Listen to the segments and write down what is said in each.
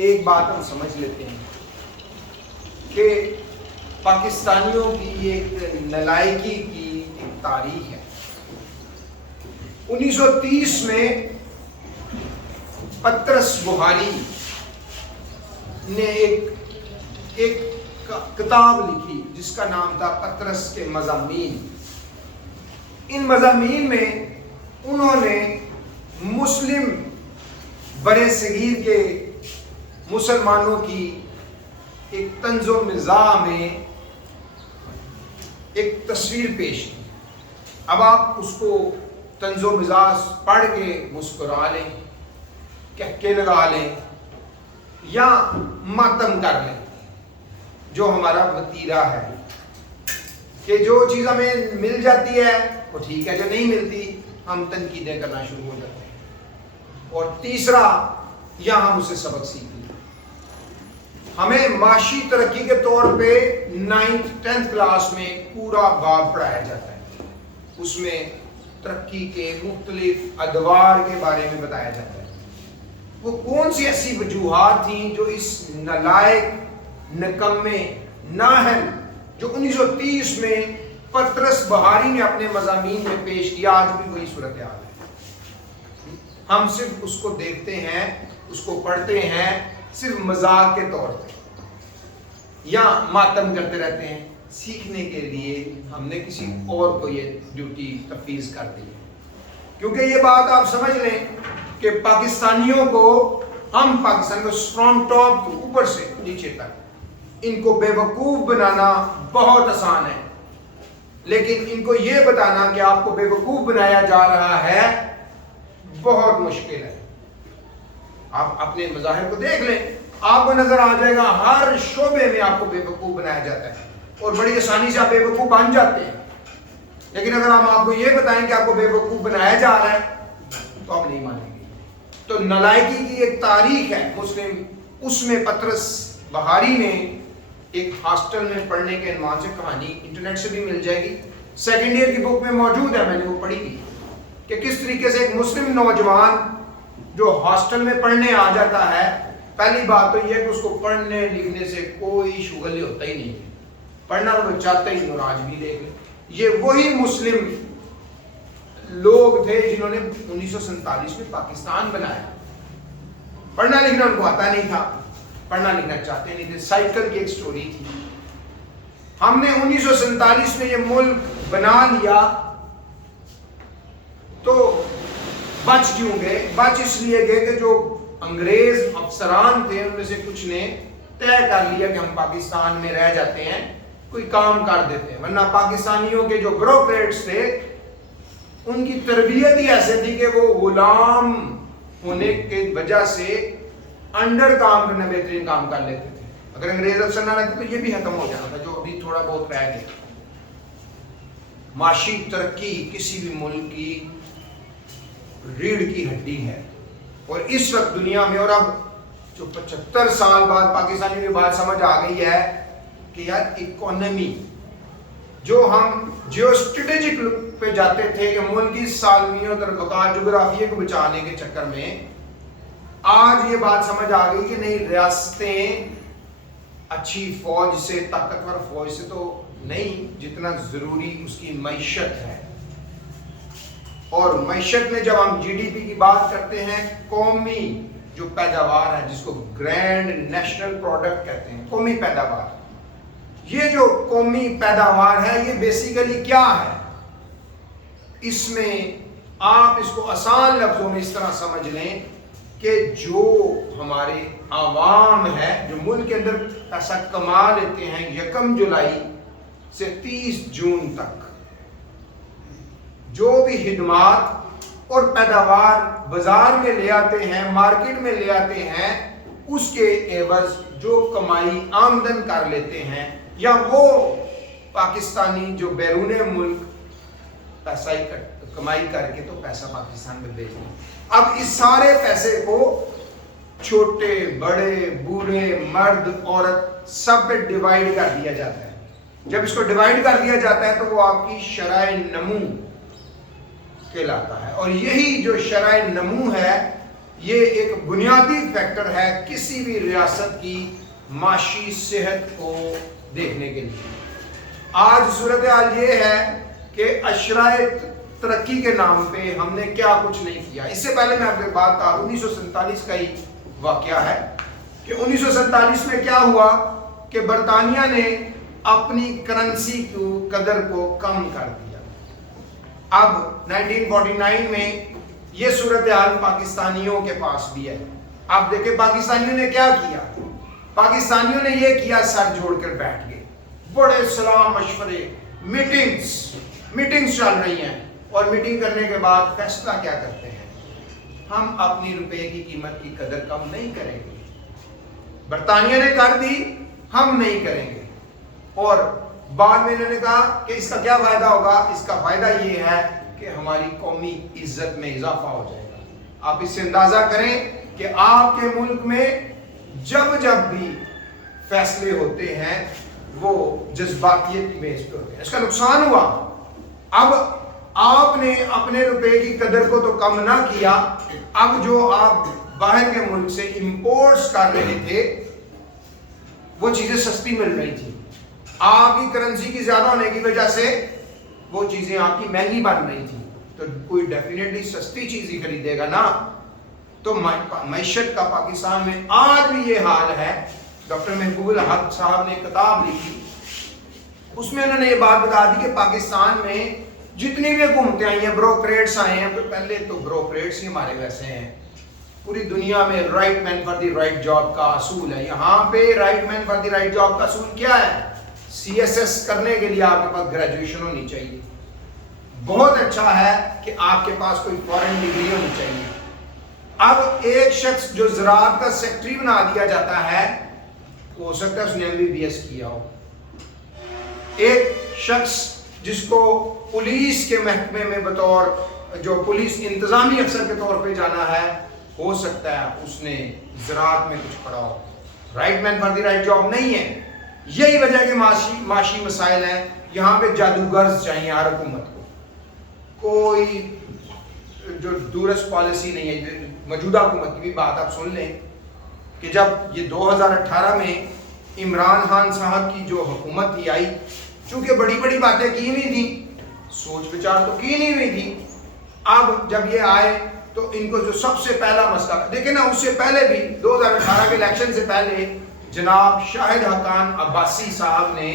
ایک بات ہم سمجھ لیتے ہیں کہ پاکستانیوں کی ایک نالائکی کی ایک تاریخ ہے۔ 1930 میں پطرس بخاری نے ایک کتاب لکھی جس کا نام تھا پطرس کے مضامین۔ ان مضامین میں انہوں نے مسلم برِ صغیر کے مسلمانوں کی ایک طنز و مزاح میں ایک تصویر پیش کی۔ اب آپ اس کو طنز و مزاح پڑھ کے مسکرا لیں، کہکے لگا لیں یا ماتم کر لیں، جو ہمارا وتیرہ ہے کہ جو چیز ہمیں مل جاتی ہے وہ ٹھیک ہے، جو نہیں ملتی ہم تنقیدیں کرنا شروع ہو جاتے ہیں۔ اور تیسرا، یہاں ہم اسے سبق سیکھ لیں۔ ہمیں معاشی ترقی کے طور پہ 9th 10th کلاس میں پورا باب پڑھایا جاتا ہے، اس میں ترقی کے مختلف ادوار کے بارے میں بتایا جاتا ہے۔ وہ کون سی ایسی وجوہات تھیں جو اس نالائق، نکمے، نااہل جو 1930 میں پطرس بخاری نے اپنے مضامین میں پیش کیا، آج بھی وہی صورتحال ہے۔ ہم صرف اس کو دیکھتے ہیں، اس کو پڑھتے ہیں صرف مذاق کے طور پہ یا ماتم کرتے رہتے ہیں۔ سیکھنے کے لیے ہم نے کسی اور کو یہ ڈیوٹی تفویض کر دی ہے، کیونکہ یہ بات آپ سمجھ لیں کہ پاکستانیوں کو، ہم پاکستان کو فرام ٹاپ تو اوپر سے نیچے تک ان کو بے وقوف بنانا بہت آسان ہے، لیکن ان کو یہ بتانا کہ آپ کو بے وقوف بنایا جا رہا ہے بہت مشکل ہے۔ آپ اپنے مظاہر کو دیکھ لیں، آپ کو نظر آ جائے گا ہر شعبے میں آپ کو بے وقوف بنایا جاتا ہے اور بڑی آسانی سے آپ بے وقوف بن جاتے ہیں۔ لیکن اگر ہم آپ کو یہ بتائیں کہ آپ کو بے وقوف بنایا جا رہا ہے تو آپ نہیں مانیں گے۔ تو نالائکی کی ایک تاریخ ہے مسلم، اس میں پطرس بخاری نے ایک ہاسٹل میں پڑھنے کے عنوان سے کہانی، انٹرنیٹ سے بھی مل جائے گی، 2nd ایئر کی بک میں موجود ہے، میں نے وہ پڑھی تھی، کہ کس طریقے سے ایک مسلم نوجوان جو ہاسٹل میں پڑھنے آ جاتا ہے، پہلی بات تو یہ ہے کہ اس کو پڑھنے لکھنے سے کوئی شغل ہوتا ہی نہیں ہے، پڑھنا وہ چاہتا ہی نہیں، اور آج بھی دیکھ لیں یہ وہی مسلم لوگ تھے جنہوں نے 1947 میں پاکستان بنایا۔ پڑھنا لکھنا ان کو آتا نہیں تھا، پڑھنا لکھنا چاہتے نہیں تھے، سائیکل کی ایک سٹوری تھی۔ ہم نے 1947 میں یہ ملک بنا لیا تو بچ کیوں گئے؟ بچ اس لیے گئے کہ جو انگریز افسران تھے ان میں سے کچھ نے طے کر لیا کہ ہم پاکستان میں رہ جاتے ہیں، کوئی کام کر دیتے ہیں، ورنہ پاکستانیوں کے جو بیوروکریٹس تھے ان کی تربیت ہی ایسے تھی کہ وہ غلام ہونے کی وجہ سے انڈر کام کرنا بہترین کام کر لیتے تھے۔ اگر انگریز افسر نہ رہتے تو یہ بھی ختم ہو جانا تھا جو ابھی تھوڑا بہت رہ گیا۔ معاشی ترقی کسی بھی ملک کی ریڑھ کی ہڈی ہے، اور اس وقت دنیا میں، اور اب جو 75 سال بعد پاکستانیوں کی بات سمجھ آ گئی ہے کہ یار اکانومی جو ہم جیو اسٹریٹجک پہ جاتے تھے کہ ملک کی سالمیوں تعلقات جغرافیے کو بچانے کے چکر میں، آج یہ بات سمجھ آ گئی کہ نہیں، ریاستیں اچھی فوج سے، طاقتور فوج سے تو نہیں، جتنا ضروری اس کی معیشت ہے۔ اور معیشت میں جب ہم جی ڈی پی کی بات کرتے ہیں، قومی جو پیداوار ہے جس کو گرینڈ نیشنل پروڈکٹ کہتے ہیں، قومی پیداوار، یہ جو قومی پیداوار ہے یہ بیسیکلی کیا ہے؟ اس میں آپ اس کو آسان لفظوں میں اس طرح سمجھ لیں کہ جو ہمارے عوام ہے جو ملک کے اندر پیسہ کما لیتے ہیں 1 جولائی سے 30 جون تک، جو بھی خدمات اور پیداوار بازار میں لے آتے ہیں، مارکیٹ میں لے آتے ہیں، اس کے عوض جو کمائی آمدن کر لیتے ہیں، یا وہ پاکستانی جو بیرون ملک پیسہ کمائی کر کے تو پیسہ پاکستان میں بھیج دیں۔ اب اس سارے پیسے کو چھوٹے بڑے بوڑھے مرد عورت سب پہ ڈیوائیڈ کر دیا جاتا ہے۔ جب اس کو ڈیوائیڈ کر دیا جاتا ہے تو وہ آپ کی شرح نمو کہلاتا ہے، اور یہی جو شرح نمو ہے یہ ایک بنیادی فیکٹر ہے کسی بھی ریاست کی معاشی صحت کو دیکھنے کے لیے۔ آج صورتحال یہ ہے کہ اشرائے ترقی کے نام پہ ہم نے کیا کچھ نہیں کیا۔ اس سے پہلے میں آپ کو بات کروں، 1947 کا ہی واقعہ ہے کہ 1947 میں کیا ہوا کہ برطانیہ نے اپنی کرنسی کی قدر کو کم کر دیا۔ اب 1949 میں یہ صورتحال پاکستانیوں کے پاس بھی ہے۔ اب دیکھیں پاکستانیوں نے کیا کیا، پاکستانیوں نے یہ کیا، سر جوڑ کر بیٹھ گئے، بڑے صلاح مشورے، میٹنگز چل رہی ہیں، اور میٹنگ کرنے کے بعد فیصلہ کیا کرتے ہیں، ہم اپنی روپے کی قیمت کی قدر کم نہیں کریں گے۔ برطانیہ نے کر دی، ہم نہیں کریں گے۔ اور بعد میں انہوں نے کہا کہ اس کا کیا فائدہ ہوگا، اس کا فائدہ یہ ہے کہ ہماری قومی عزت میں اضافہ ہو جائے گا۔ آپ اس سے اندازہ کریں کہ آپ کے ملک میں جب بھی فیصلے ہوتے ہیں وہ جذباتیت کی بیس پہ ہوتے ہیں، اس کا نقصان ہوا۔ اب آپ نے اپنے روپے کی قدر کو تو کم نہ کیا، اب جو آپ باہر کے ملک سے امپورٹس کر رہے تھے وہ چیزیں سستی مل رہی تھی، آپ کی کرنسی کی زیادہ ہونے کی وجہ سے وہ چیزیں آپ کی مہنگی بن رہی تھی، تو کوئی ڈیفینیٹلی سستی چیز ہی خریدے گا نا۔ تو معیشت کا پاکستان میں آج بھی یہ حال ہے۔ ڈاکٹر محبوب الحق صاحب نے کتاب لکھی، اس میں انہوں نے یہ بات بتا دی کہ پاکستان میں جتنی بھی حکومتیں آئی ہیں، بروکریٹس آئے ہیں، پہلے تو بروکریٹس ہی ہمارے ویسے ہیں۔ پوری دنیا میں right man for the right job کا اصول ہے، یہاں پہ right man for the right job کا اصول کیا ہے؟ سی ایس ایس کرنے کے لیے آپ کے پاس گریجویشن ہونی چاہیے، بہت اچھا ہے کہ آپ کے پاس کوئی فورن ڈگری ہونی چاہیے۔ اب ایک شخص جو زراعت کا سیکٹری بنا دیا جاتا ہے، ہو سکتا ہے اس نے MBBS کیا ہو۔ ایک شخص جس کو پولیس کے محکمے میں بطور جو پولیس انتظامی افسر کے طور پہ جانا ہے، ہو سکتا ہے اس نے زراعت میں کچھ پڑھا ہو۔ Right man for the right job نہیں ہے۔ یہی وجہ کہ معاشی مسائل ہیں، یہاں پہ جادوگرز چاہیے ہر حکومت کو، کوئی جو دورس پالیسی نہیں ہے۔ موجودہ حکومت کی بھی بات آپ سن لیں کہ جب یہ 2018 میں عمران خان صاحب کی جو حکومت تھی آئی، چونکہ بڑی بڑی باتیں کی نہیں تھی، سوچ بچار تو کی نہیں ہوئی تھی، اب جب یہ آئے تو ان کو جو سب سے پہلا مسئلہ دیکھیں نا، اس سے پہلے بھی 2018 کے الیکشن سے پہلے جناب شاہد حقان عباسی صاحب نے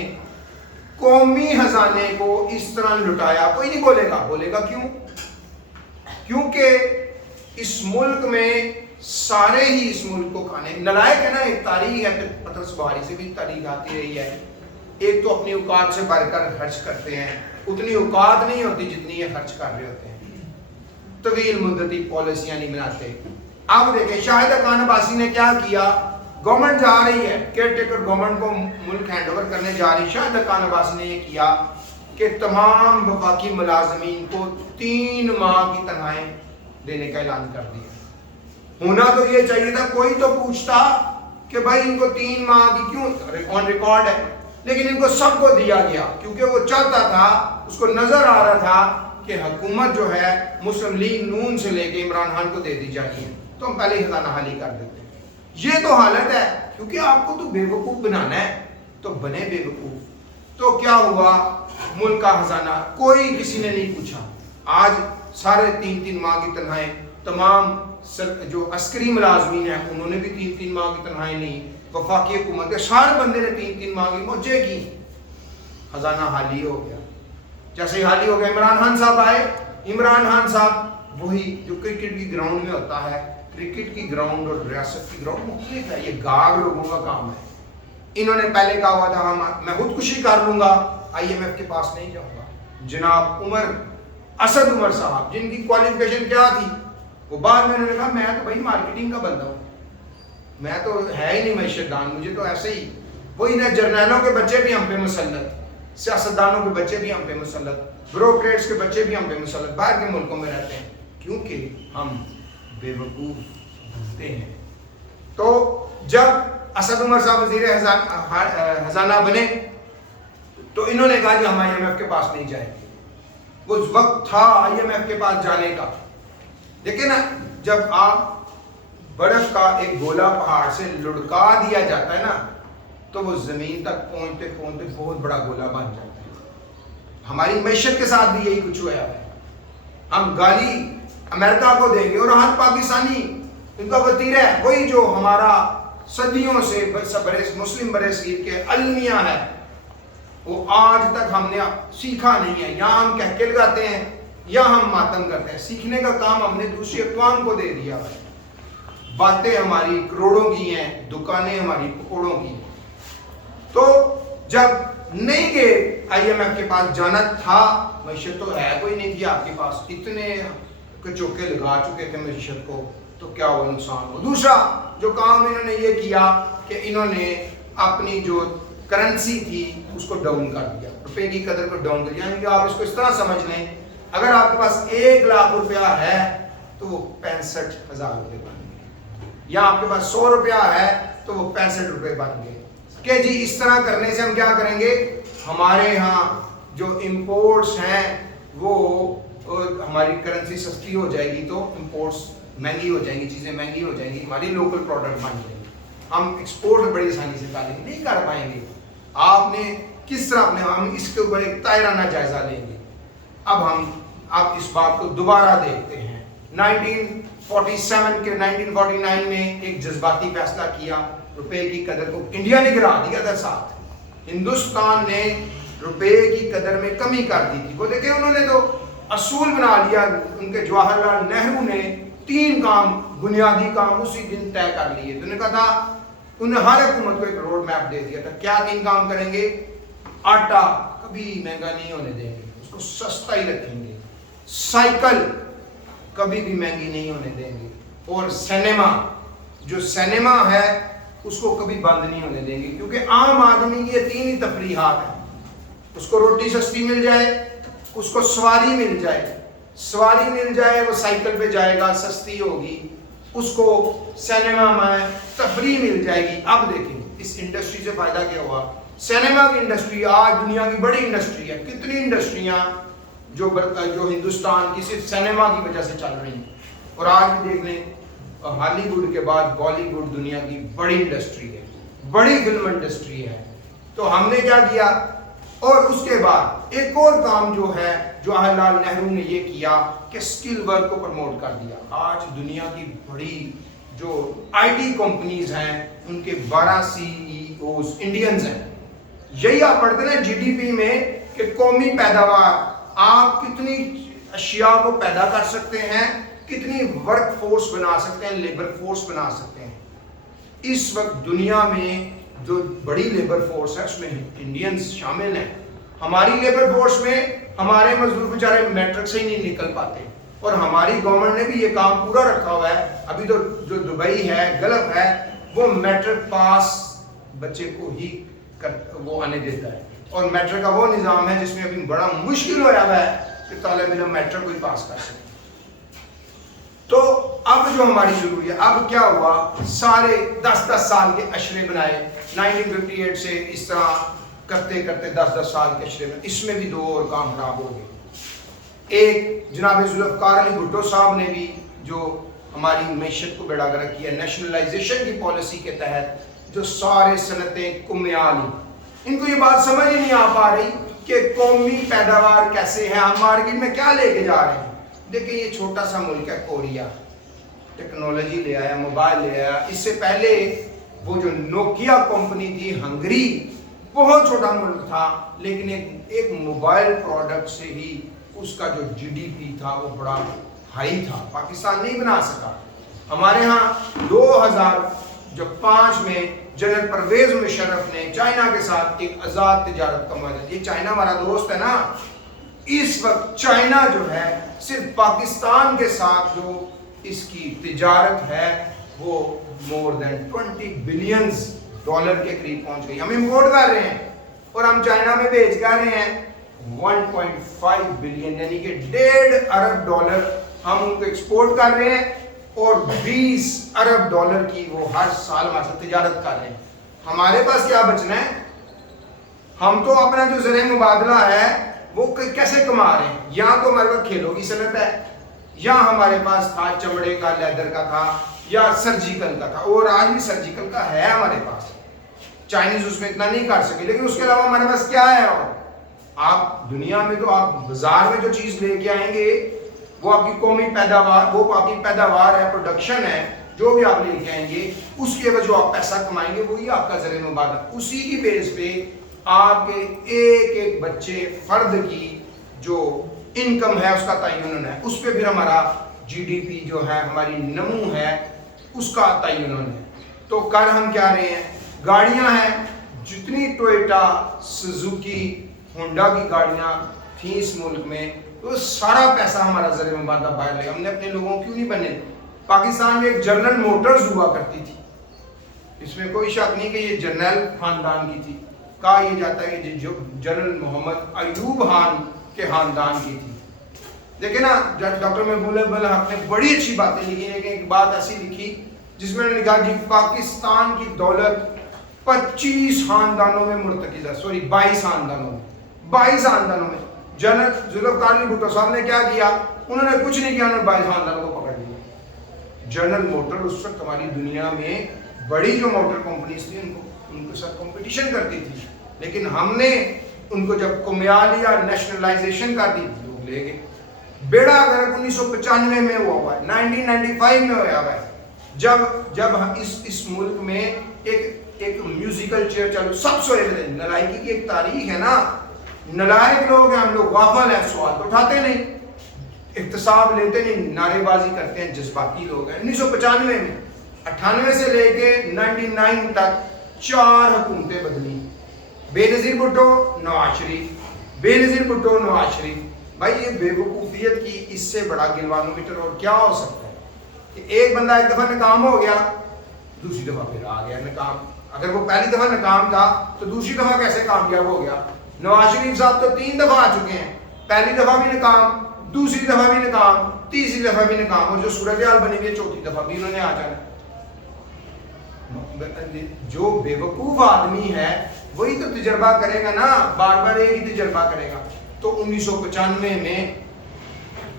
قومی خزانے کو اس طرح لٹایا، کوئی نہیں بولے گا کیوں؟ کیونکہ اس ملک میں سارے ہی اس ملک کو کھانے نلائق ہے نا۔ ایک تاریخ ہے، پطرس بہاری سے بھی تاریخ آتی رہی ہے، ایک تو اپنی اوقات سے بڑھ کر خرچ کرتے ہیں، اتنی اوقات نہیں ہوتی جتنی یہ خرچ کر رہے ہوتے ہیں، طویل مدتی پالیسیاں نہیں بناتے۔ اب دیکھیں شاہد حقان عباسی نے کیا کیا، گورنمنٹ جا رہی ہے، کیئر ٹیکر گورنمنٹ کو ملک ہینڈ اوور کرنے جا رہی ہے، شاہد حقان عباسی نے یہ کیا کہ تمام وفاقی ملازمین کو 3 ماہ کی تنخواہیں دینے کا اعلان کر دیا۔ ہونا تو یہ چاہیے تھا، کوئی تو پوچھتا کہ بھائی ان کو 3 ماہ کی کیوں، آن ریکارڈ ہے، لیکن ان کو سب کو دیا گیا کیونکہ وہ چاہتا تھا، اس کو نظر آ رہا تھا کہ حکومت جو ہے مسلم لیگ نون سے لے کے عمران خان کو دے دی جانی ہے، تو ہم پہلے ہی خزانہ حالی کر دیتے ہیں۔ یہ تو حالت ہے، کیونکہ آپ کو تو بے وقوف بنانا ہے تو بنے بے وقوف۔ تو کیا ہوا، ملک کا خزانہ کوئی کسی نے نہیں پوچھا۔ آج سارے 3 ماہ کی تنخواہیں، تمام جو عسکری ملازمین ہیں انہوں نے بھی 3 ماہ کی تنخواہیں لی، وفاقی حکومت کے سارے بندے نے 3 ماہ کی موجے کی، خزانہ حالی ہو گیا۔ جیسے ہی حالی ہو گیا، عمران خان صاحب آئے، عمران خان صاحب وہی جو کرکٹ کی گراؤنڈ میں ہوتا ہے، کرکٹ کی گراؤنڈ اور ریاست کی گراؤنڈ مختلف ہے، یہ گاگ لوگوں کا کام ہے۔ انہوں نے پہلے کہا ہوا تھا میں خودکشی کر لوں گا، IMF کے پاس نہیں جاؤں گا۔ جناب اسد عمر صاحب جن کی کوالیفیکیشن کیا تھی، وہ بعد میں انہوں نے کہا میں تو بھائی مارکیٹنگ کا بندہ ہوں، میں تو ہے ہی نہیں معیشت دان، مجھے تو ایسے ہی وہی نا، جرنیلوں کے بچے بھی ہم پہ مسلط، سیاستدانوں کے بچے بھی ہم پہ مسلط، بروکریٹس کے بچے بھی ہم پہ مسلط، باہر کے ملکوں میں رہتے ہیں، کیونکہ ہم بے وقوف بنتے ہیں۔ تو جب اسد عمر صاحب وزیر خزانہ بنے تو انہوں نے کہا کہ ہم IMF کے پاس نہیں جائیں گے۔ وہ وقت تھا IMF کے پاس جانے کا۔ دیکھیں نا، جب آپ برف کا ایک گولا پہاڑ سے لڑکا دیا جاتا ہے نا تو وہ زمین تک پہنچتے پہنچتے بہت بڑا گولا بن جاتا ہے۔ ہماری معیشت کے ساتھ بھی یہی کچھ ہوا ہے۔ ہم گالی امریکہ کو دیں گے اور ہر پاکستانی ان کا وتیرہ ہے وہی جو ہمارا صدیوں سے مسلم برِ صغیر کے المیہ ہے، وہ آج تک ہم نے سیکھا نہیں ہے۔ یا ہم کہہ کے لگاتے ہیں یا ہم ماتم کرتے ہیں۔ سیکھنے کا کام ہم نے دوسری اقوام کو دے دیا ہے۔ باتیں ہماری کروڑوں کی ہیں، دکانیں ہماری پکوڑوں کی ہیں۔ تو جب نہیں کہ آئی ایم ایف کے پاس جانا تھا، معیشت تو ہے کوئی نہیں تھی آپ کے پاس، اتنے چوکے لگا چکے تھے معیشت کو، تو کیا وہ نقصان ہو۔ دوسرا جو کام انہوں نے یہ کیا کہ انہوں نے اپنی جو کرنسی تھی اس کو ڈاؤن کر دیا، روپے کی قدر کو ڈاؤن کر دیا۔ یعنی کہ آپ اس کو اس طرح سمجھ لیں، اگر آپ کے پاس 1,00,000 روپیہ ہے تو وہ 65,000 روپے بن گئے، یا آپ کے پاس 100 روپیہ ہے تو وہ 65 روپے بن گئے کہ جی اس طرح کرنے سے ہم کیا کریں گے، ہمارے ہاں جو امپورٹس ہیں وہ ہماری کرنسی سستی ہو جائے گی تو امپورٹس مہنگی ہو جائیں گی، چیزیں مہنگی ہو جائیں گی، ہماری لوکل پروڈکٹ بن جائیں گے، ہم ایکسپورٹ بڑی آسانی سے کریں گے، نہیں کر پائیں گے۔ آپ نے کس طرح ہم اس کے اوپر ایک تائرانہ جائزہ لیں گے۔ اب اس بات کو دوبارہ دیکھتے ہیں۔ 1947 کے 1949 میں ایک جذباتی فیصلہ کیا، روپے کی قدر کو انڈیا نے گرا دیا تھا، ساتھ ہندوستان نے روپے کی قدر میں کمی کر دی تھی۔ وہ دیکھیں انہوں نے تو اصول بنا لیا، ان کے جواہر لال نہرو نے 3 کام بنیادی کام اسی دن طے کر لیے۔ تو انہوں نے کہا تھا، انہوں نے ہر حکومت کو ایک روڈ میپ دے دیا تھا، کیا 3 کام کریں گے؟ آٹا کبھی مہنگا نہیں ہونے دیں گے، اس کو سستا ہی رکھیں گے، سائیکل کبھی بھی مہنگی نہیں ہونے دیں گے، اور سینما، جو سینما ہے اس کو کبھی بند نہیں ہونے دیں گے، کیونکہ عام آدمی یہ 3 ہی تفریحات ہیں، اس کو روٹی سستی مل جائے، اس کو سواری مل جائے وہ سائیکل پہ جائے گا، سستی ہوگی، اس کو سینما میں تفریح مل جائے گی۔ اب دیکھیں اس انڈسٹری سے فائدہ کیا ہوا، سینما کی انڈسٹری آج دنیا کی بڑی انڈسٹری ہے، کتنی انڈسٹریاں جو ہندوستان کی صرف سینما کی وجہ سے چل رہی ہیں، اور آج بھی دیکھ لیں ہالی ووڈ کے بعد بالی ووڈ دنیا کی بڑی انڈسٹری ہے، بڑی فلم انڈسٹری ہے۔ تو ہم نے کیا کیا، اور اس کے بعد ایک اور کام جو ہے جواہر لال نہرو نے یہ کیا کہ سکل ورک کو پروموٹ کر دیا۔ آج دنیا کی بڑی جو آئی ٹی کمپنیز ہیں ان کے 12 CEOs انڈینز ہیں۔ یہی آپ پڑھتے ہیں GDP میں کہ قومی پیداوار، آپ کتنی اشیاء کو پیدا کر سکتے ہیں، کتنی ورک فورس بنا سکتے ہیں، لیبر فورس بنا سکتے ہیں۔ اس وقت دنیا میں جو بڑی لیبر فورس ہے اس میں انڈینز شامل ہیں۔ ہماری لیبر فورس میں ہمارے مزدور بیچارے میٹرک سے ہی نہیں نکل پاتے، اور ہماری گورنمنٹ نے بھی یہ کام پورا رکھا ہوا ہے۔ ابھی تو جو دبئی ہے، گلف ہے، وہ میٹرک پاس بچے کو ہی وہ آنے دیتا ہے، اور میٹرک کا وہ نظام ہے جس میں ابھی بڑا مشکل ہوا ہے کہ طالب علم میٹرک کو ہی پاس کر سکے۔ تو اب جو ہماری ضروری ہے، اب کیا ہوا، سارے 10 سال کے اشرے بنائے 1958 سے، اس طرح کرتے کرتے 10 سال کے اشرے میں، اس میں بھی 2 اور کام خراب ہو گئے۔ ایک جناب ذوالفقار علی بھٹو صاحب نے بھی جو ہماری معیشت کو بیڑا گرک کیا، نیشنلائزیشن کی پالیسی کے تحت جو سارے صنعتیں کمیال، ان کو یہ بات سمجھ ہی نہیں آ پا رہی کہ قومی پیداوار کیسے ہے، ہم مارکیٹ میں کیا لے کے جا رہے ہیں۔ دیکھیں یہ چھوٹا سا ملک ہے کوریا، ٹیکنالوجی لے آیا، موبائل لے آیا۔ اس سے پہلے وہ جو نوکیا کمپنی تھی ہنگری، بہت چھوٹا ملک تھا، لیکن ایک موبائل پروڈکٹ سے ہی اس کا جو GDP تھا وہ بڑا ہائی تھا، پاکستان نہیں بنا سکا۔ ہمارے ہاں 2005 میں جنرل پرویز مشرف نے چائنا کے ساتھ ایک آزاد تجارت کا معاہدہ، یہ چائنا ہمارا دوست ہے نا، اس وقت چائنا جو ہے صرف پاکستان کے ساتھ جو اس کی تجارت ہے وہ مور دین 20 بلین ڈالر کے قریب پہنچ گئی۔ ہم امپورٹ کر رہے ہیں اور ہم چائنا میں بیچ کر رہے ہیں 1.5 بلین، یعنی کہ 1.5 ارب ڈالر ہم ان کو ایکسپورٹ کر رہے ہیں، اور 20 ارب ڈالر کی وہ ہر سال ہمارے ساتھ تجارت کر رہے ہیں۔ ہمارے پاس کیا بچنا ہے؟ ہم تو اپنا جو زرعی مبادلہ ہے وہ کیسے کما رہے ہیں؟ یا تو ہمارے پاس کھیلوں کی صنعت ہے، یا ہمارے پاس تھا چمڑے کا، لیدر کا تھا، یا سرجیکل کا تھا، اور آج بھی سرجیکل کا ہے ہمارے پاس. چائنیز اس میں اتنا نہیں کر سکے، لیکن اس کے علاوہ ہمارے پاس کیا ہے؟ اور آپ دنیا میں تو آپ بازار میں جو چیز لے کے آئیں گے وہ آپ کی قومی پیداوار، وہ آپ کی پیداوار ہے، پروڈکشن ہے، جو بھی آپ لے کے آئیں گے اس کے بعد جو آپ پیسہ کمائیں گے وہی آپ کا ذریعہ مبادلہ. اسی کی بیس پہ آپ کے ایک ایک بچے فرد کی جو انکم ہے اس کا تعین ہے، اس پہ پھر ہمارا جی ڈی پی جو ہے، ہماری نمو ہے، اس کا تعین ہے. تو کر ہم کیا رہے ہیں؟ گاڑیاں ہیں، جتنی ٹوئیٹا، سوزوکی، ہونڈا کی گاڑیاں تھیں اس ملک میں، تو سارا پیسہ ہمارا ذریعہ مبادلہ باہر لے. ہم نے اپنے لوگوں کیوں نہیں بنے؟ پاکستان میں ایک جنرل موٹرز ہوا کرتی تھی، اس میں کوئی شک نہیں کہ یہ جنرل خاندان کی تھی. کہا یہ جاتا ہے کہ جو جنرل محمد ایوب خان کے خاندان کی تھی. دیکھیں نا، ڈاکٹر محبوب الحق نے بڑی اچھی باتیں لکھی، لیکن ایک بات ایسی لکھی جس میں نے لکھا کہ پاکستان کی دولت 25 خاندانوں میں مرتکز ہے، 22 خاندانوں میں، 22 خاندانوں میں. جنرل ذوالفقار علی بھٹو صاحب نے کیا کیا؟ انہوں نے کچھ نہیں کیا، انہوں نے 22 خاندانوں کو پکڑ لیا. جنرل موٹر اس وقت ہماری دنیا میں بڑی جو موٹر کمپنیز تھیں ان کے ساتھ کمپٹیشن کرتی تھی، لیکن ہم نے ان کو جب کمیال یا نیشنلائزیشن کر دی لوگ لے گئے. بیڑا اگر 1995 میں ہوا ہے، 1995 میں ہوا ہے، جب اس ملک میں ایک میوزیکل چیئر چالو. سب سے نلائکی کی ایک تاریخ ہے نا، نلائک لوگ ہیں ہم لوگ، غافل ہیں، سوال تو اٹھاتے نہیں، احتساب لیتے نہیں، نعرے بازی کرتے ہیں، جذباتی لوگ ہیں. 1995 میں 98 سے لے کے 99 تک 4 حکومتیں بدلی. بے نظیر بھٹو، نواز شریف، بے نظیر بھٹو، نواز شریف. بھائی یہ بے وقوفیت کی اس سے بڑا گلوانومیٹر اور کیا ہو سکتا ہے کہ ایک بندہ ایک دفعہ ناکام ہو گیا، دوسری دفعہ پھر آ گیا ناکام. اگر وہ پہلی دفعہ ناکام تھا تو دوسری دفعہ کیسے کامیاب ہو گیا؟ نواز شریف صاحب تو 3 دفعہ آ چکے ہیں، پہلی دفعہ بھی ناکام، دوسری دفعہ بھی ناکام، تیسری دفعہ بھی ناکام، اور جو صورتحال بنی ہوئی ہے چوتھی دفعہ بھی انہوں نے آ جانا. جو بے وقوف آدمی ہے وہی تو تجربہ کرے گا نا، بار بار ایک ہی تجربہ کرے گا. تو 1995 میں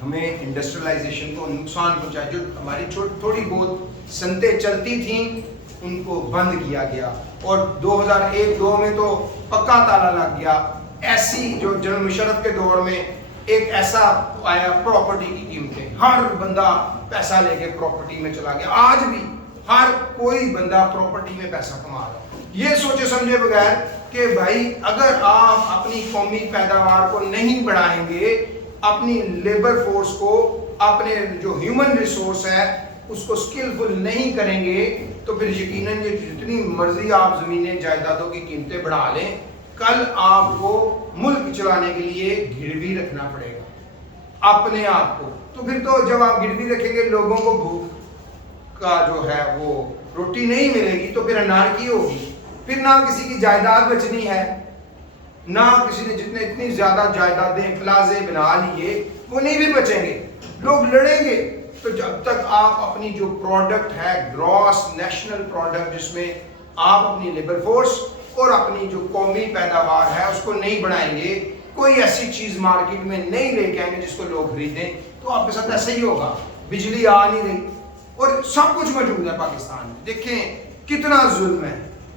ہمیں انڈسٹریلائزیشن کو نقصان پہنچا، جو ہماری تھوڑی بہت صنعتیں چلتی تھیں ان کو بند کیا گیا، اور 2001-2 میں تو پکا تالا لگ گیا. ایسی جو جنرل مشرف کے دور میں ایک ایسا آیا، پراپرٹی کی قیمتیں، ہر بندہ پیسہ لے کے پراپرٹی میں چلا گیا. آج بھی ہر کوئی بندہ پراپرٹی میں پیسہ کما رہا ہے، یہ سوچے سمجھے بغیر کہ بھائی اگر آپ اپنی قومی پیداوار کو نہیں بڑھائیں گے، اپنی لیبر فورس کو، اپنے جو ہیومن ریسورس ہے اس کو سکلفل نہیں کریں گے، تو پھر یقیناً یہ جتنی مرضی آپ زمینیں جائیدادوں کی قیمتیں بڑھا لیں، کل آپ کو ملک چلانے کے لیے گروی رکھنا پڑے گا اپنے آپ کو. تو پھر تو جب آپ گروی رکھیں گے، لوگوں کو بھوک کا جو ہے وہ روٹی نہیں ملے گی، تو پھر انارکی ہوگی. پھر نہ کسی کی جائیداد بچنی ہے، نہ کسی نے جتنے اتنی زیادہ جائیدادیں پلازے بنا لیے وہ نہیں بھی بچیں گے، لوگ لڑیں گے. تو جب تک آپ اپنی جو پروڈکٹ ہے گراس نیشنل پروڈکٹ، جس میں آپ اپنی لیبر فورس اور اپنی جو قومی پیداوار ہے اس کو نہیں بڑھائیں گے، کوئی ایسی چیز مارکیٹ میں نہیں لے کے آئیں گے جس کو لوگ خریدیں، تو آپ کے ساتھ ایسے ہی ہوگا. بجلی آ نہیں رہی اور سب کچھ موجود ہے پاکستان میں. دیکھیں کتنا ظلم ہے،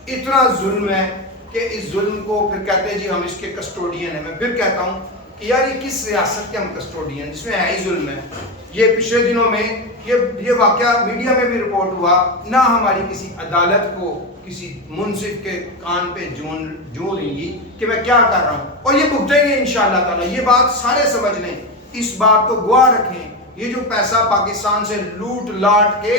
اتنا ظلم ہے کہ اس ظلم کو پھر کہتے ہیں جی ہم اس کے کسٹوڈین ہیں. میں پھر کہتا ہوں کہ یار یہ کس ریاست کے ہم کسٹوڈین، جس میں ہے ہی ظلم ہے. یہ پچھلے دنوں میں یہ واقعہ میڈیا میں بھی رپورٹ ہوا، نہ ہماری کسی عدالت کو کسی منصف کے کان پہ جوں لیں گی کہ میں کیا کر رہا ہوں، اور یہ بھگتیں گے انشاءاللہ تعالیٰ. یہ بات سارے سمجھ لیں، اس بات کو گواہ رکھیں. یہ جو پیسہ پاکستان سے لوٹ لاٹ کے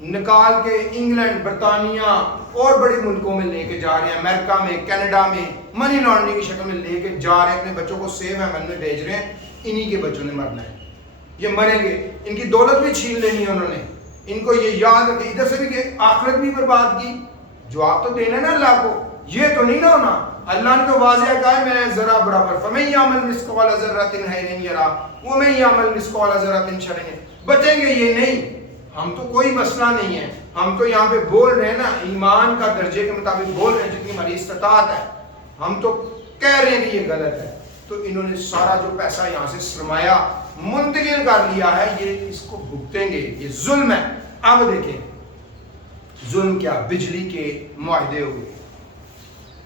نکال کے انگلینڈ، برطانیہ اور بڑے ملکوں میں لے کے جا رہے ہیں، امریکہ میں، کینیڈا میں منی لانڈرنگ کی شکل میں لے کے جا رہے ہیں، اپنے بچوں کو سیف ہیون میں بھیج رہے ہیں. انہی کے بچوں نے مرنا ہے، یہ مریں گے. ان کی دولت بھی چھین لینی ہے انہوں نے. ان کو یہ یاد رکھے، ادھر سے بھی کہ آخرت بھی برباد کی. جواب تو دینا نا اللہ کو، یہ تو نہیں نہ ہونا. اللہ نے تو واضح کہا ہے میں ذرا برابر، فَمَن يَعْمَلْ مِثْقَالَ ذَرَّةٍ خَيْرًا يَرَهُ وَمَن يَعْمَلْ مِثْقَالَ ذَرَّةٍ شَرًّا يَرَهُ. بچیں گے یہ نہیں، ہم تو کوئی مسئلہ نہیں ہے. ہم تو یہاں پہ بول رہے ہیں نا، ایمان کا درجے کے مطابق بول رہے ہیں جتنی ہماری استطاعت ہے. ہم تو کہہ رہے ہیں کہ یہ غلط ہے. تو انہوں نے سارا جو پیسہ یہاں سے سرمایہ منتقل کر لیا ہے، یہ اس کو بھگتیں گے. یہ ظلم ہے. اب دیکھیں ظلم کیا، بجلی کے معاہدے ہوئے.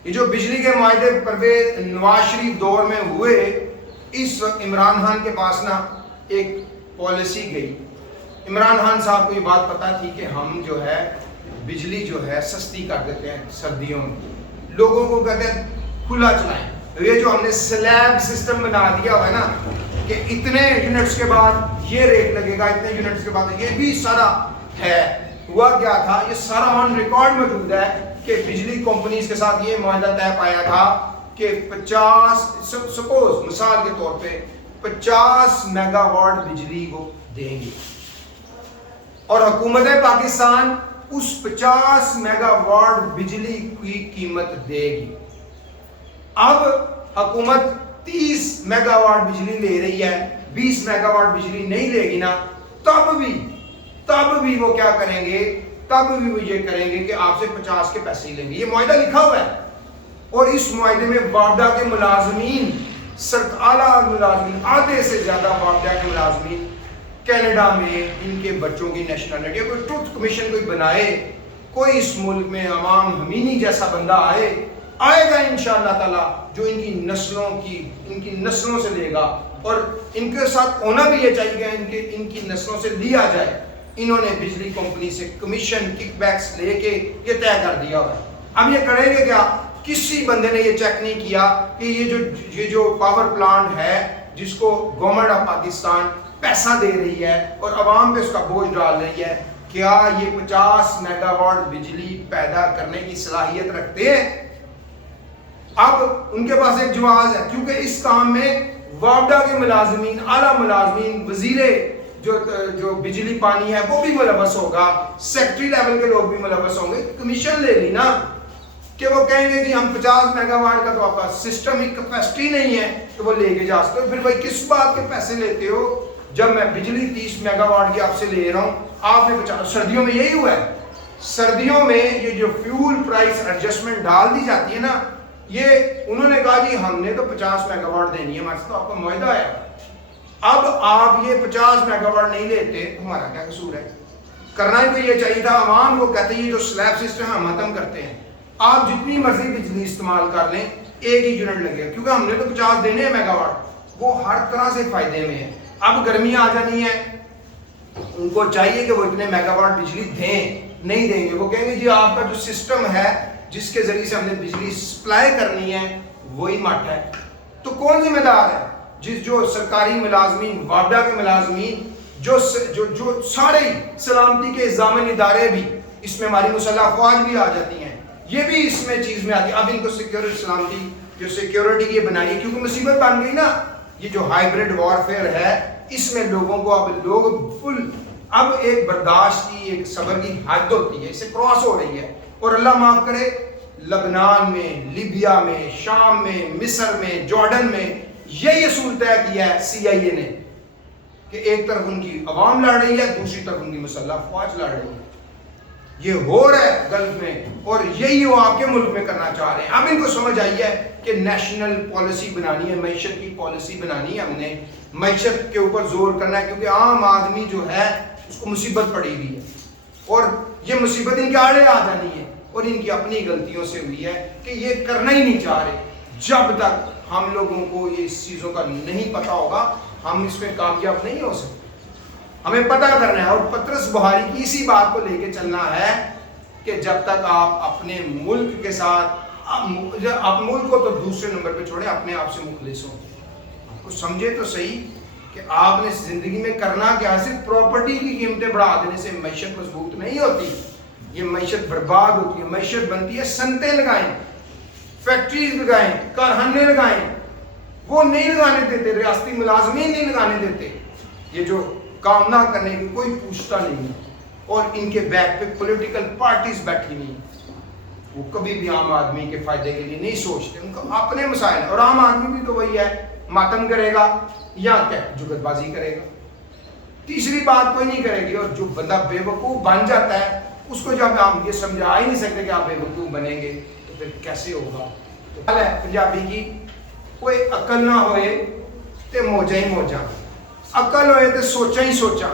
یہ جو بجلی کے معاہدے پرویز نواز شریف دور میں ہوئے، اس وقت عمران خان کے پاس نا ایک پالیسی گئی. عمران خان صاحب کو یہ بات پتا تھی کہ ہم جو ہے بجلی جو ہے سستی کر دیتے ہیں سردیوں میں، لوگوں کو کہتے ہیں کھلا چلائیں. یہ جو ہم نے سلیب سسٹم بنا دیا ہوا ہے نا کہ اتنے یونٹس کے بعد یہ ریٹ لگے گا، اتنے یونٹس کے بعد یہ بھی سارا ہے. ہوا کیا تھا، یہ سارا آن ریکارڈ موجود ہے کہ بجلی کمپنیز کے ساتھ یہ معاہدہ طے پایا تھا کہ 50 سپوز مثال کے طور پہ 50 میگا واٹ بجلی وہ دیں گے اور حکومت پاکستان اس 50 میگا واٹ بجلی کی قیمت دے گی. اب حکومت 30 میگا واٹ بجلی لے رہی ہے، 20 میگا واٹ بجلی نہیں لے گی نا، تب بھی وہ کیا کریں گے، تب بھی وہ یہ کریں گے کہ آپ سے 50 کے پیسے لیں گے. یہ معاہدہ لکھا ہوا ہے. اور اس معاہدے میں وابڈا کے ملازمین، اعلیٰ ملازمین، آدھے سے زیادہ وابڈا کے ملازمین کینیڈا میں ان کے بچوں کی نیشنلٹی، کوئی ٹروتھ کمیشن کوئی بنائے، کوئی اس ملک میں عوام ہمینی جیسا بندہ آئے گا انشاءاللہ تعالی جو ان کی نسلوں سے لے گا، اور ان کے ساتھ ہونا بھی یہ چاہیے کہ ان کی نسلوں سے لیا جائے. انہوں نے بجلی کمپنی سے کمیشن کک بیکس لے کے یہ طے کر دیا ہوا ہے. اب یہ کریں گے کیا؟ کسی بندے نے یہ چیک نہیں کیا کہ یہ جو پاور پلانٹ ہے جس کو گورنمنٹ آف پاکستان پیسہ دے رہی ہے اور عوام پہ اس کا بوجھ ڈال رہی ہے، کیا یہ 50 میگا واٹ بجلی پیدا کرنے کی صلاحیت رکھتے ہیں؟ اب ان کے پاس ایک جواز ہے، کیونکہ اس کام میں وابڈا کے ملازمین، اعلیٰ ملازمین، وزیرے جو بجلی پانی ہے وہ بھی ملوث ہوگا، سیکٹری لیول کے لوگ بھی ملوث ہوں گے. کمیشن لے لی نا کہ وہ کہیں گے کہ ہم 50 میگا واٹ کا تو آپ کا سسٹم ہی کیپیسٹی نہیں ہے تو وہ لے کے جا سکتے ہو. پھر بھائی کس بات کے پیسے لیتے ہو جب میں بجلی 30 میگا واٹ کی آپ سے لے رہا ہوں؟ آپ نے 50. سردیوں میں یہی ہوا ہے. سردیوں میں یہ جو فیول پرائس ایڈجسٹمنٹ ڈال دی جاتی ہے نا، یہ انہوں نے کہا جی ہم نے تو 50 میگا واٹ دینی ہے، ہمارے سے تو آپ کا معاہدہ ہے. اب آپ یہ 50 میگا واٹ نہیں لیتے، ہمارا کیا قصور ہے؟ کرنا ہی تو یہ چاہیے تھا. عوام کو کہتے ہیں یہ جو سلیب سسٹم ہم ختم کرتے ہیں، آپ جتنی مرضی بجلی استعمال کر لیں ایک ہی یونٹ لگے گا، کیونکہ ہم نے تو 50 دینے ہیں میگا واٹ. وہ ہر طرح سے فائدے میں ہے. اب گرمیاں آ جانی ہیں، ان کو چاہیے کہ وہ اتنے میگا واٹ بجلی دیں، نہیں دیں گے. وہ کہیں گے جی آپ کا جو سسٹم ہے جس کے ذریعے سے ہم نے بجلی سپلائی کرنی ہے وہی مٹ ہے. تو کون ذمہ دار ہے؟ جو سرکاری ملازمین، وابڈا کے ملازمین، جو سارے سلامتی کے ضامن ادارے بھی، اس میں ہماری مسلح افواج بھی آ جاتی ہیں، یہ بھی اس میں چیز میں آتی ہے. اب ان کو سیکیورٹی، سلامتی جو سیکیورٹی یہ بنائی ہے، کیونکہ مصیبت بن گئی نا یہ جو ہائیبرڈ وارفیئر ہے، اس میں لوگوں کو اب ایک برداشت کی، ایک صبر کی حد ہوتی ہے، اسے کراس ہو رہی ہے. اور اللہ معاف کرے، لبنان میں، لیبیا میں، شام میں، مصر میں، جارڈن میں یہی اصول طے کیا ہے CIA نے کہ ایک طرف ان کی عوام لڑ رہی ہے، دوسری طرف ان کی مسلح افواج لڑ رہی ہے. یہ ہو رہا ہے گلف میں، اور یہی وہ آپ کے ملک میں کرنا چاہ رہے ہیں. اب ان کو سمجھ آئی ہے کہ نیشنل پالیسی بنانی ہے، معیشت کی پالیسی بنانی ہے، ہم نے معیشت کے اوپر زور کرنا ہے، کیونکہ عام آدمی جو ہے اس کو مصیبت پڑی ہوئی ہے، اور یہ مصیبت ان کے آڑے آ جانی ہے، اور ان کی اپنی غلطیوں سے ہوئی ہے کہ یہ کرنا ہی نہیں چاہ رہے. جب تک ہم لوگوں کو یہ اس چیزوں کا نہیں پتا ہوگا، ہم اس میں کامیاب نہیں ہو سکتے. ہمیں پتہ کرنا ہے، اور پطرس بخاری کی اسی بات کو لے کے چلنا ہے کہ جب تک آپ اپنے ملک کے ساتھ، آپ ملک کو تو دوسرے نمبر پہ چھوڑیں، اپنے آپ سے مخلص ہوں. آپ کو سمجھے تو صحیح کہ آپ نے زندگی میں کرنا کیا ہے. صرف پراپرٹی کی قیمتیں بڑھا دینے سے معیشت مضبوط نہیں ہوتی، یہ معیشت برباد ہوتی ہے. معیشت بنتی ہے صنعتیں لگائیں، فیکٹریز لگائیں، کارخانے لگائیں. وہ نہیں لگانے دیتے، ریاستی ملازمین نہیں لگانے دیتے. یہ جو کام نہ کرنے کی کوئی پوچھتا نہیں ہے، اور ان کے بیک پہ پولیٹیکل پارٹیز بیٹھی نہیں. وہ کبھی بھی عام آدمی کے فائدے کے لیے نہیں سوچتے، ان کو اپنے مسائل. اور عام آدمی بھی تو وہی ہے، ماتم کرے گا یا کیا جگت بازی کرے گا، تیسری بات کوئی نہیں کرے گی. اور جو بندہ بے وقوف بن جاتا ہے اس کو جب آپ یہ سمجھا ہی نہیں سکتے کہ آپ بے وقوف بنیں گے تو پھر کیسے ہوگا. تو ہے پنجابی کی، کوئی عقل نہ ہوئے تے موجہ ہی موجہ، عقل ہوئے تے سوچا ہی سوچا.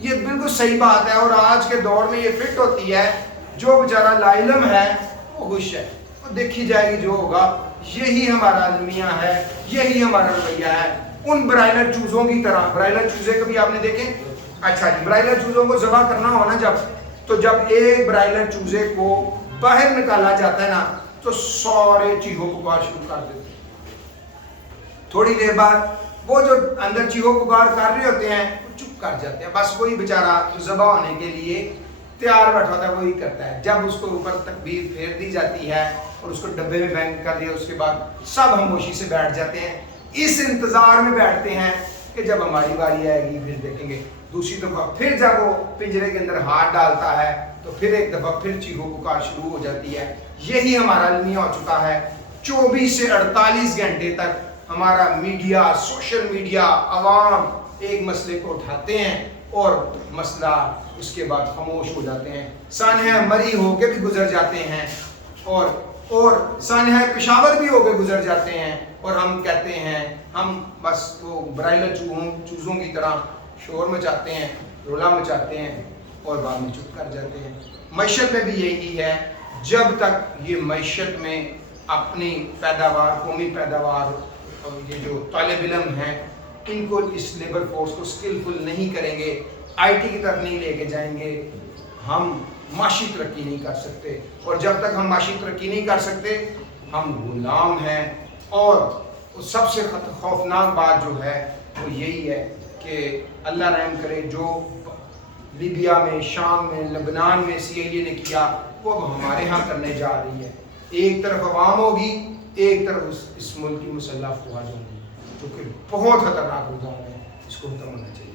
یہ بالکل صحیح بات ہے، اور آج کے دور میں یہ فٹ ہوتی ہے۔ جو بیچارہ لا علم ہے وہ خوش ہے، وہ دیکھی جائے گی جو ہوگا۔ یہی ہمارا المیہ ہے، یہی ہمارا رویہ ہے۔ ان برائلر چوزوں کی طرح، برائلر چوزے کبھی آپ نے دیکھیں؟ اچھا جی، برائلر چوزوں کو ذبح کرنا ہو نا جب ایک برائلر چوزے کو باہر نکالا جاتا ہے نا تو سارے چیخو پکار شروع کر دیتے ہیں۔ تھوڑی دیر بعد وہ جو اندر چیخو پکار کر رہے ہوتے ہیں وہ چپ کر جاتے ہیں، بس وہی بیچارہ جو ذبح ہونے کے لیے تیار بیٹھا ہوتا ہے وہی کرتا ہے۔ جب اس کو اوپر تکبیر پھیر دی جاتی ہے اور اس کو ڈبے میں بند کر دیا، اس کے بعد سب خاموشی سے بیٹھ جاتے ہیں، اس انتظار میں بیٹھتے ہیں کہ جب ہماری باری آئے گی پھر دیکھیں گے۔ دوسری دفعہ پھر جب وہ پنجرے کے اندر ہاتھ ڈالتا ہے تو پھر ایک دفعہ پھر چیخو پکار شروع ہو جاتی ہے۔ یہی ہمارا المیہ ہو چکا ہے۔ 24 سے 48 گھنٹے تک ہمارا میڈیا، سوشل میڈیا، عوام ایک مسئلے کو اٹھاتے ہیں اور مسئلہ اس کے بعد خاموش ہو جاتے ہیں، سانحہ مری ہو کے بھی گزر جاتے ہیں اور سانحہ پشاور بھی ہو کے گزر جاتے ہیں، اور ہم کہتے ہیں ہم بس وہ برائلر چوزوں کی طرح شور مچاتے ہیں، رولا مچاتے ہیں اور بعد میں چپ کر جاتے ہیں۔ معیشت میں بھی یہی ہے، جب تک یہ معیشت میں اپنی پیداوار، قومی پیداوار، اور یہ جو طالب علم ہیں ان کو، اس لیبر فورس کو سکلفل نہیں کریں گے، آئی ٹی کی طرف نہیں لے کے جائیں گے، ہم معاشی ترقی نہیں کر سکتے۔ اور جب تک ہم معاشی ترقی نہیں کر سکتے ہم غلام ہیں۔ اور سب سے خوفناک بات جو ہے وہ یہی ہے کہ اللہ رحم کرے، جو لیبیا میں، شام میں، لبنان میں CIA نے کیا وہ اب ہمارے ہاں کرنے جا رہی ہے۔ ایک طرف عوام ہوگی، ایک طرف اس ملک کی مسلح افواج ہوگی، جو کہ بہت خطرناک نظام ہے، اس کو ختم ہونا چاہیے۔